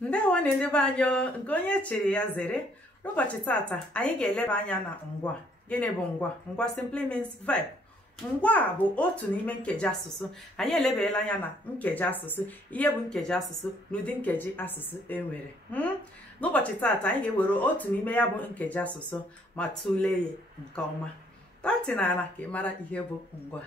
Ndewo na-eleba anya nke onye chiri ya zere. N'ụbọchị tata anyị ga-eleba anya na ngwa. Gịnị bụ ngwa? Ngwa simply means verb. Ngwa bụ otu n'ime nkeji asụsụ. Anyị elebela anya na nkeji asụsụ, ihe bụ nkeji asụsụ n'ụdị nkeji asụsụ enwere. N'ụbọchị tata anyị ga-ewere otu n'ime ya bụ nkeji asụsụ ma tụlee ya nke ọma. Tọtị n'ala ka ị mara ihe bụ ngwa.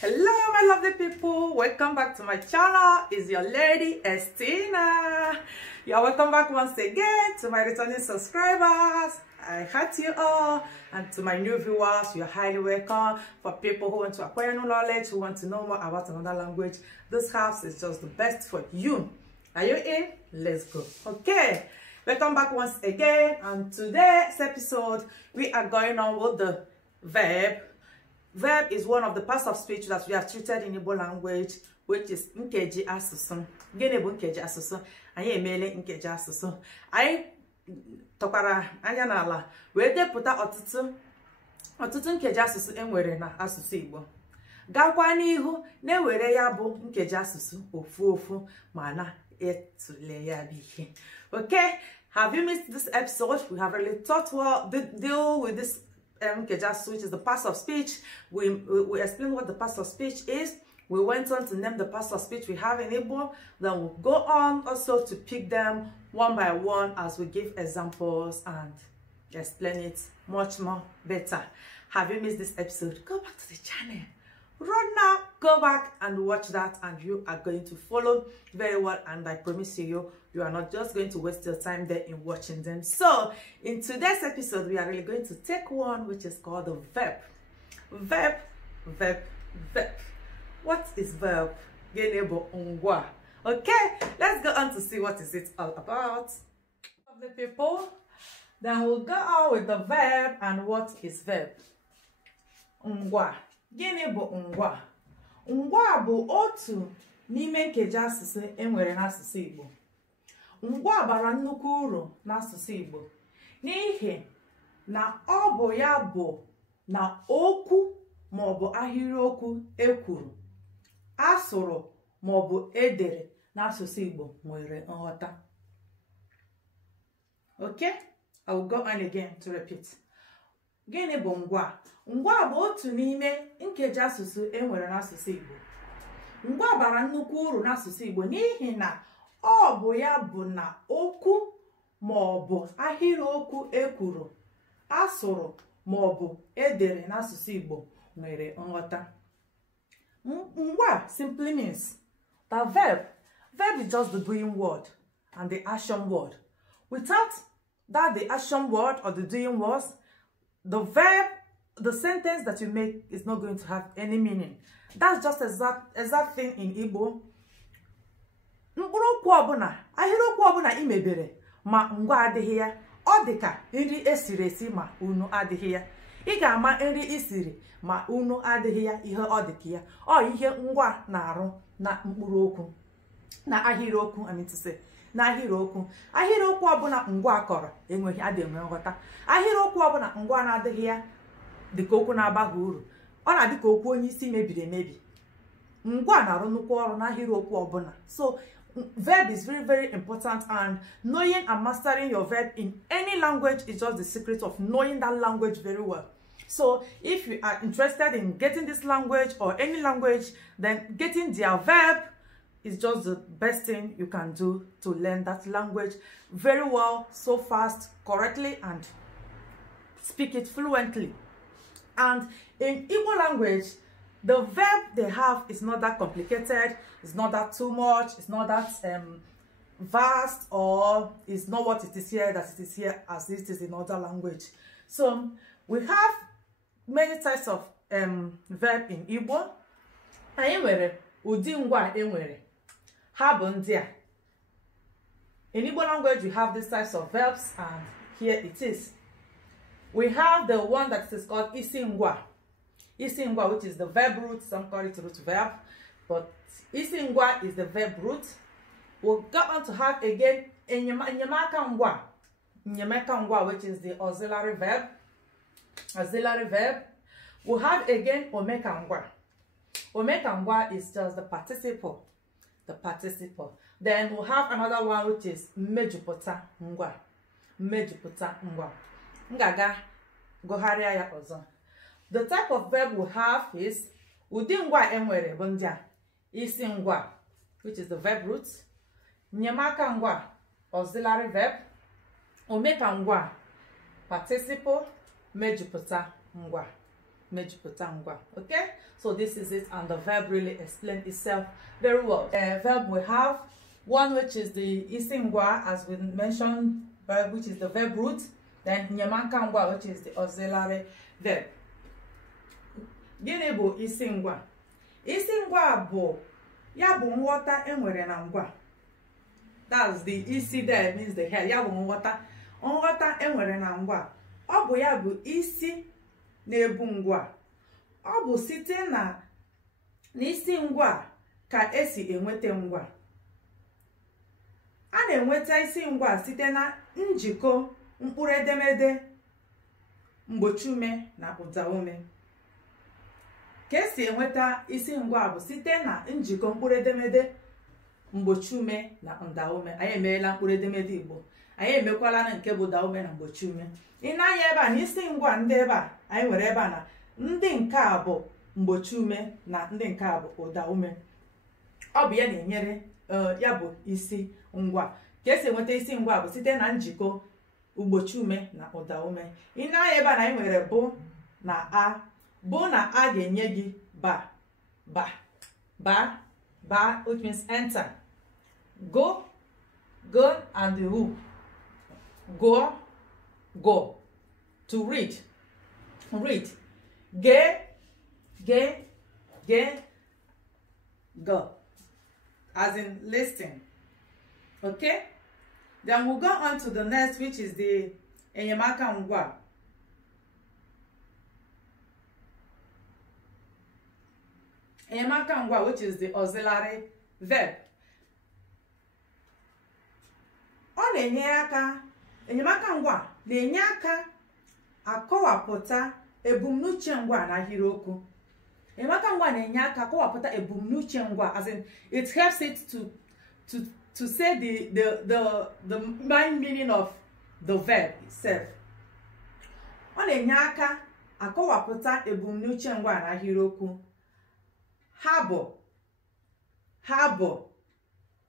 Hello my lovely people, welcome back to my channel. It's your lady Estina. You're welcome back once again to my returning subscribers. I heart you all, and to my new viewers, you're highly welcome. For people who want to acquire new knowledge, who want to know more about another language, this house is just the best for you. Are you in? Let's go. Okay, welcome back once again, and today's episode we are going on with the verb. Verb is one of the parts of speech that we have treated in Igbo language, which is nkeji asụsụ. Gịnị bụ nkeji asụsụ? Anyị emeela nkeji asụsụ. Anyị tọkwara anya n'ala wee depụta ọtụtụ nkeji asụsụ enwere na asụsụ Igbo. Gakwa n'ihu na-ewere ya bụ nkeji asụsụ ofu ofu ma na-etule ya bụ ihe. Okay, have you missed this episode? We have really thought well deal with this nkeji, which is the parts of speech. We explained what the parts of speech is. We went on to name the parts of speech we have in Igbo. Then we'll go on also to pick them one by one as we give examples and explain it much more better. Have you missed this episode? Go back to the channel. Right now, go back and watch that, and you are going to follow very well. And I promise you, you are not just going to waste your time there in watching them. So, in today's episode, we are really going to take one which is called the verb. Verb, verb, verb. What is verb? Gịnị bụ ngwa. Okay, let's go on to see what is it all about. Of the people, then we'll go on with the verb and what is verb. Ngwa. Gịnị bụ ngwa? Ngwa bụ otu n'ime nkeji asụsụ enwere n'asụsụ Igbo. Ngwa bara nnukwu uru n'asụsụ Igbo n'ihi na ọ bụ ya bụ na okwu maọbụ ahịrịokwu ekwuru, asụrụ maọbụ edere n'asụsụ Igbo nwere nghọta. Okay, I will go on again to repeat. Gịnị bụ ngwa? Ngwa bụ otu n'ime nkeji asụsụ enwere n'asụsụ Igbo. Ngwa bara nnukwu uru n'asụsụ Igbo n'ihi na ọ bụ ya bụ na okwu maọbụ ahịrịokwu ekwuru, asụrụ maọbụ edere n'asụsụ Igbo nwere nghọta. Ngwa simply means that verb is just the doing word and the action word. Without that, the action word or the doing words, the verb, the sentence that you make is not going to have any meaning. That's just exact thing in Igbo. Mkpụrụ ọbụla, ahịrịokwu ọbụla imebere ma ngwa adịghị ya, ọ dịka nri esiri esi ma unu adịghị ya. Ị ga-ama nri isiri ma unu adịghị ya ihe ọ dịka ya. Ọ ihe ngwa na-arụ na mkpụrụ okwu, na ahịrịokwu, I mean to say, na ahịrịokwu. Ahịrịokwu ọbụla ngwa kọrọ enweghị adịghị nghọta. Ahịrịokwu ọbụla ngwa na-adịghị ya dịka okwu na-abaghị uru. Ọ na-adịka okwu onye isi mebiri emebi. Ngwa na-arụ nnukwu ọrụ na ahịrịokwu ọbụla. So verb is very, very important, and knowing and mastering your verb in any language is just the secret of knowing that language very well. So if you are interested in getting this language or any language, then getting their verb is just the best thing you can do to learn that language very well, so fast, correctly, and speak it fluently. And in Igbo language, the verb they have is not that complicated, it's not that too much, it's not that vast, or it's not what it is here that it is here as it is in other language. So we have many types of verb in Igbo. Anyị nwere ụdị ngwa enwere. Ha bụ ndị a. In Igbo language we have these types of verbs, and here it is. We have the one that is called isi ngwa. Isi ngwa, which is the verb root, some call it root verb, but isi ngwa is the verb root. We'll go on to have again enyemaka ngwa, which is the auxiliary verb. We have again omeka ngwa. Omeka ngwa is just the participle. Then we have another one, which is mmejuputa ngwa. Ngaga goharia ya ozo. The type of verb we have is udi ngwa enwere bụ ndị a. Isi ngwa, which is the verb root. Nyemaka ngwa, auxiliary verb. Omeka ngwa, participle. Mejuputa ngwa. Okay, so this is it, and the verb really explains itself very well. Verb we have one, which is the isi ngwa, as we mentioned, which is the verb root. Then nyemaka ngwa, which is the auxiliary verb. Gịnị bụ isi ngwa? Isi ngwa bụ ya bụ nghọta enwere na ngwa. That's the isi there, means the head. Ya bụ nghọta enwere na ngwa. Ọ bụ ya bụ isi na-ebu ngwa. Ọ bụ site na n'isi ngwa ka esi enweta ngwa. A na-enweta isi ngwa site na njikọ mkpụrụ edemede, mgbochi ume na ụda ume. Ka esi enweta isi ngwa bụ site na njikọ mkpụrụ edemede, mgbochi ume na ụda ume. Anyị emeela mkpụrụ edemede Igbo. Anyị emekwala na nke bụ ụda ume na mgbochi ume. Ị na-anya ebe a na isi ngwa ndị ebe a anyị nwere ebe a na ndị nke a bụ mgbochi ume na ndị nke a bụ ụda ume. Ọ bụ ya na-enyere ya bụ isi ngwa. Ka esi enweta isi ngwa bụ site na njikọ mgbochi ume na ụda ume. Ị na-anya ebe a na anyị nwere bụ na a. Bụ na a ga-enye gị ba, which means enter. Go and the who. Go. To read. Go. As in listen. Okay? Then we'll go on to the next, which is the enyemaka ngwa. Enyemaka ngwa, which is the auxiliary verb. Ọ na-enye aka, enyemaka ngwa na-enye aka akọwapụta ebumnuche ngwa na ahịrịokwu. Enyemaka ngwa na-enye aka akọwapụta ebumnuche ngwa, as in it helps it to say the main meaning of the verb itself. Ọ na-enye aka akọwapụta ebumnuche ngwa na ahịrịokwu. Ha bụ,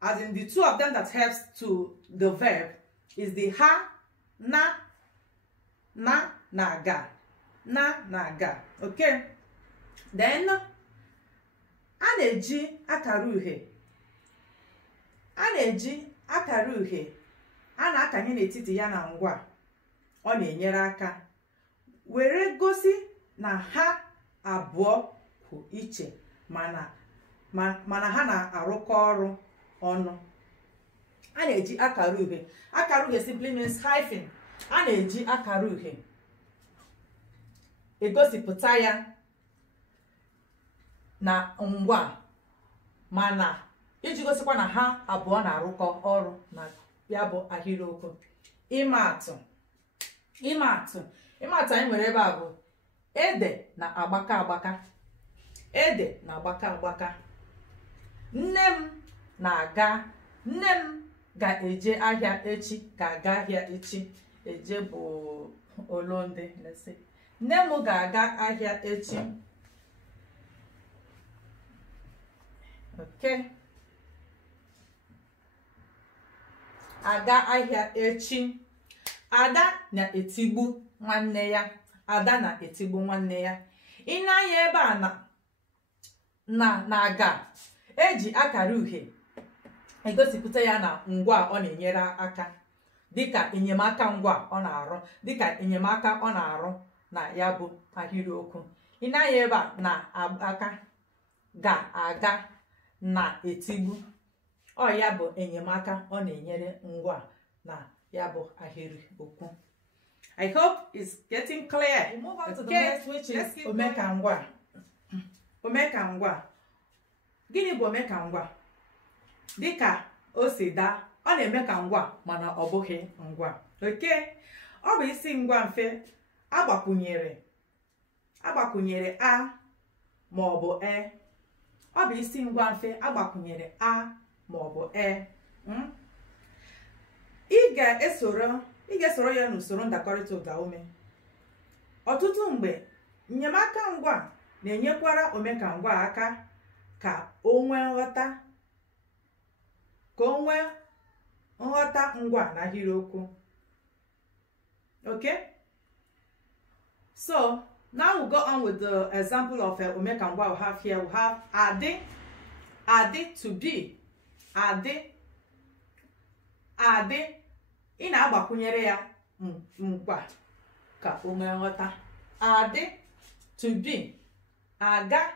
as in the two of them that helps to the verb is the ha, na ga. Okay? Then a na-eji akara uhie. A na-akanye n'etiti ya na ngwa. Ọ na-enyere aka were gosi na ha abụọ kwụ iche, mana ha na-arụkọ ọrụ ọnụ. A na-eji akara uhie. Akara uhie simply means hyphen. A na-eji akara uhie egosipụta ya na ngwa, mana iji gosikwa na ha abụọ na-arụkọ ọrụ na ya bụ ahịrịokwu. Ịmaatụ anyị nwere ebe a bụ ede na agbaka. Nne m ga-eje ahịa echi. Ga-aga ahịa echi. Eje bụ olonde. Let's say nne m ga-aga ahịa echi. Okay. Aga ahịa echi. Ada na-etigbu nwanne ya. Ị na-anya ebe a na-aga eji akara uhie egosipụta ya na ngwa ọ na-enyere aka, dịka enyemaka ngwa ọ na-arụ na ya bụ ahịrịokwu. Ị na-anya ebe a na aka ga-aga na-etigbu, ọ ya bụ enyemaka ọ na-enyere ngwa na ya bụ ahịrịokwu. I hope it's getting clear. We move on to the next, which is omeka ngwa. Gịnị bụ omeka ngwa? Dịka o si daa, ọ na-eme ka ngwa mana ọ bụghị ngwa. Okay, ọ bụ isi ngwa mfe agbakwunyere a ma ọ bụ e. Ọ bụ isi ngwa mfe agbakwunyere a ma ọ bụ e. Ị ga-esoro ya n'usoro ndakọrịta ụda ume. Ọtụtụ mgbe nnyemaka ngwa na-enyekwara omekangwa aka ka o nwee nghọta ngwa na ahịrịokwu. Okay, so now we'll go on with the example of omekangwa we have here. We have adị, to be, adị. Ị na-agbakwunyere ya ngwa ka o nwee nghọta. Adị, to be, aga,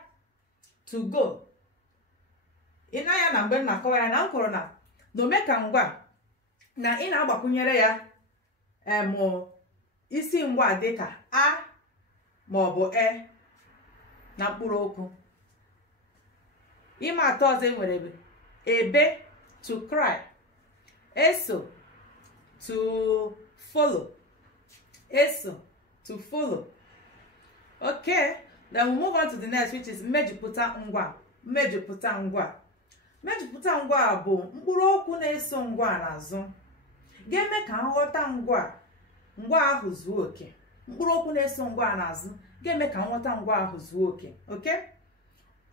to go. Ị na-anya na mgbe m na-akọwa ya na m kwuru na omekangwa na ị na-agbakwunyere ya isi ngwa dịka a ma ọ bụ e na mkpụrụ okwu. Ime atọ ọzọ enwere ebe, to cry, eso, to follow, eso, to follow. Okay, then we move on to the next, which is mmejupụta ngwa. Mmejupụta ngwa bụ mkpụrụ okwu na-eso ngwa n'azụ ga-eme ka nghọta ngwa ahụ zuo oke. Mkpụrụ okwu na-eso ngwa n'azụ ga-eme ka nghọta ngwa ahụ zuo oke. Okay,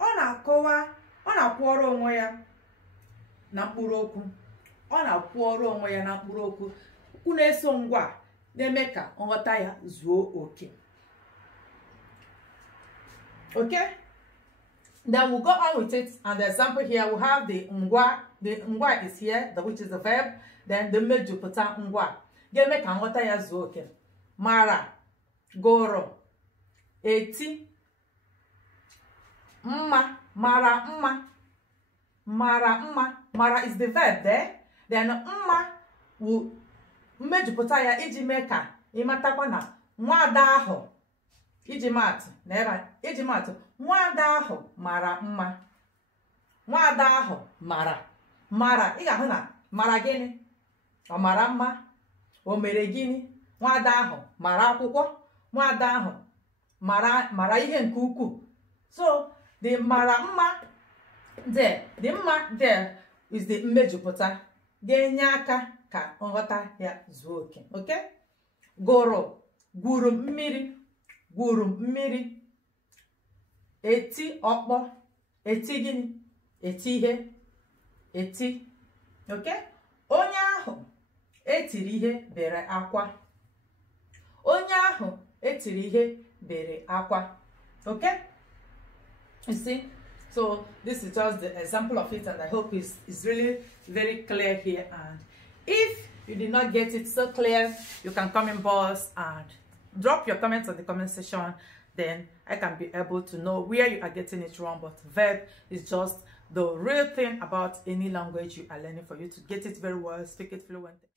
ọ na-akwụọrọ onwe ya na mkpụrụ okwu. Ọ na-akwụọrọ onwe ya na mkpụrụ okwu na-eso ngwa na-eme ka nghọta ya zuo oke. Okay, then we'll go on with it. And the example here, we have the ngwa. The ngwa is here, which is the verb. Then the mmejupụta ngwa ga-eme ka nghọta ya zuo oke. Mara, goro, eti, mma, mara mma. Mara is the verb there. Then mma will mmejupụta ya iji mee ka ịmatakwa na nwada ahụ, iji maatụ nwada ahụ mara mma. Nwada ahụ mara. Ị ga-ahụ na mara gịnị? Ọ mara mma. O mere gịnị? Nwada ahụ mara akwụkwọ. Nwada ahụ mara ihe nke ukwuu. So the mara mma there, the mma there is the mmejupụta ga-enye aka ka nghọta ya zuo oke. Okay, gwuru mmiri. Eti ọkpọ, eti gịnị? Eti ihe, eti. Okay, onye ahụ etiri ihe bere akwa. Onye ahụ etiri ihe bere akwa. Okay, you see, so this is just the example of it, and I hope it's really very clear here. And if you did not get it so clear, you can come in box and drop your comments on the comment section. Then I can be able to know where you are getting it wrong. But verb is just the real thing about any language you are learning, for you to get it very well, speak it fluently.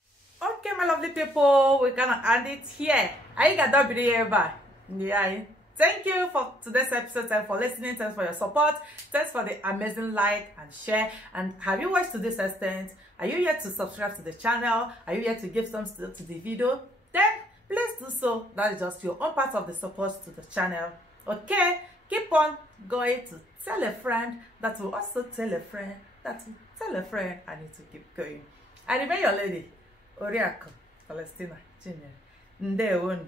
Okay, my lovely people, we're gonna end it here. I got that video here. Yeah. Thank you for today's episode. Thanks for listening. Thanks for your support. Thanks for the amazing like and share. And have you watched to this extent? Are you yet to subscribe to the channel? Are you yet to give some to the video? Then please do so. That is just your own part of the support to the channel. Okay, keep on going to tell a friend that will also tell a friend that will tell a friend. I need to keep going. I remain your lady, Oriakụ Celestina Chinyere. Ndewo.